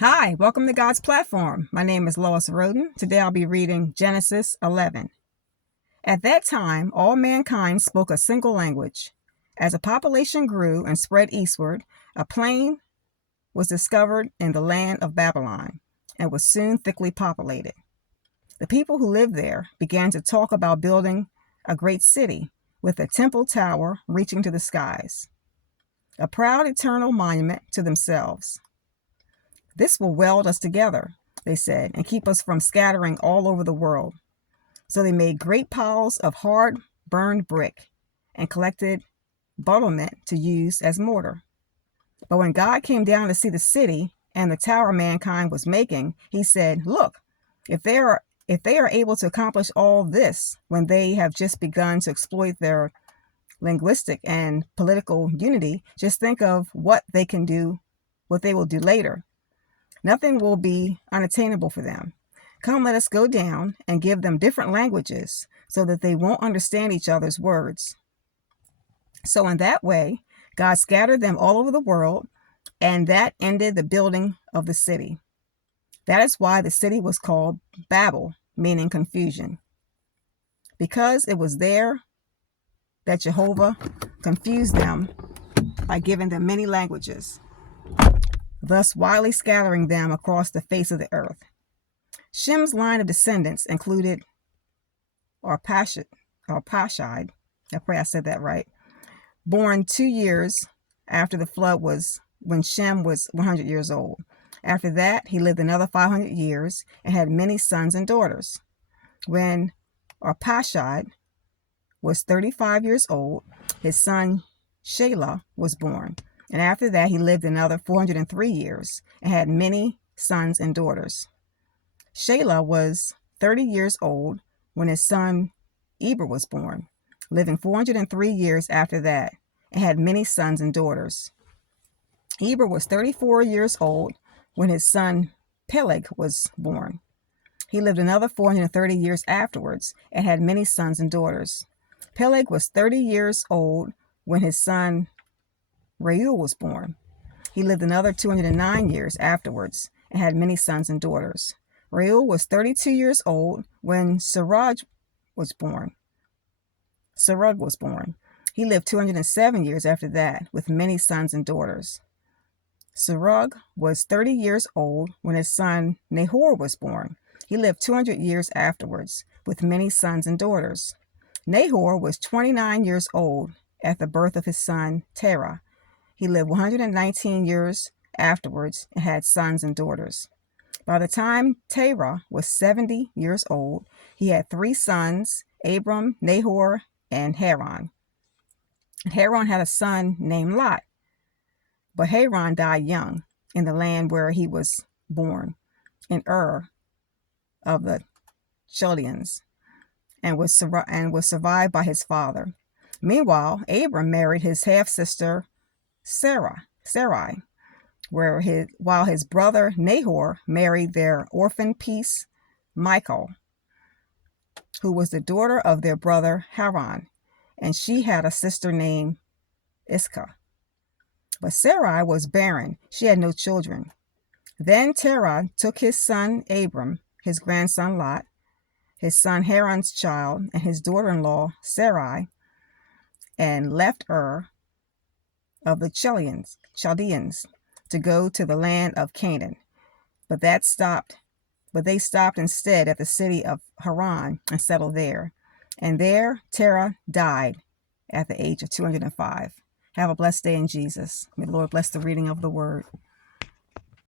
Hi, welcome to God's Platform. My name is Lois Roden. Today I'll be reading Genesis 11. At that time, all mankind spoke a single language. As the population grew and spread eastward, a plain was discovered in the land of Babylon and was soon thickly populated. The people who lived there began to talk about building a great city with a temple tower reaching to the skies, a proud eternal monument to themselves. This will weld us together, they said, and keep us from scattering all over the world. So they made great piles of hard, burned brick and collected battlement to use as mortar. But when God came down to see the city and the tower mankind was making, he said, "Look, if they are able to accomplish all this when they have just begun to exploit their linguistic and political unity, just think of what they will do later. Nothing will be unattainable for them. Come, let us go down and give them different languages so that they won't understand each other's words." So in that way, God scattered them all over the world, and that ended the building of the city. That is why the city was called Babel, meaning confusion, because it was there that Jehovah confused them by giving them many languages, thus widely scattering them across the face of the earth. Shem's line of descendants included Arpachshad, I pray I said that right, born 2 years after the flood was when Shem was 100 years old. After that, he lived another 500 years and had many sons and daughters. When Arpachshad was 35 years old, his son Shelah was born. And after that, he lived another 403 years and had many sons and daughters. Shelah was 30 years old when his son Eber was born, living 403 years after that, and had many sons and daughters. Eber was 34 years old when his son Peleg was born. He lived another 430 years afterwards and had many sons and daughters. Peleg was 30 years old when his son Reuel was born. He lived another 209 years afterwards and had many sons and daughters. Reuel was 32 years old when Serug was born. He lived 207 years after that with many sons and daughters. Serug was 30 years old when his son Nahor was born. He lived 200 years afterwards with many sons and daughters. Nahor was 29 years old at the birth of his son Terah. He lived 119 years afterwards and had sons and daughters. By the time Terah was 70 years old, he had 3 sons, Abram, Nahor, and Haran. Haran had a son named Lot, but Haran died young in the land where he was born, in Ur of the Chaldeans, and was survived by his father. Meanwhile, Abram married his half-sister Sarai, while his brother Nahor married their orphan piece Michal, who was the daughter of their brother Haran, and she had a sister named Iscah. But Sarai was barren; she had no children. Then Terah took his son Abram, his grandson Lot, his son Haran's child, and his daughter-in-law Sarai, and left Ur of the Chaldeans to go to the land of Canaan. But they stopped instead at the city of Haran and settled there. And there Terah died at the age of 205. Have a blessed day in Jesus. May the Lord bless the reading of the word.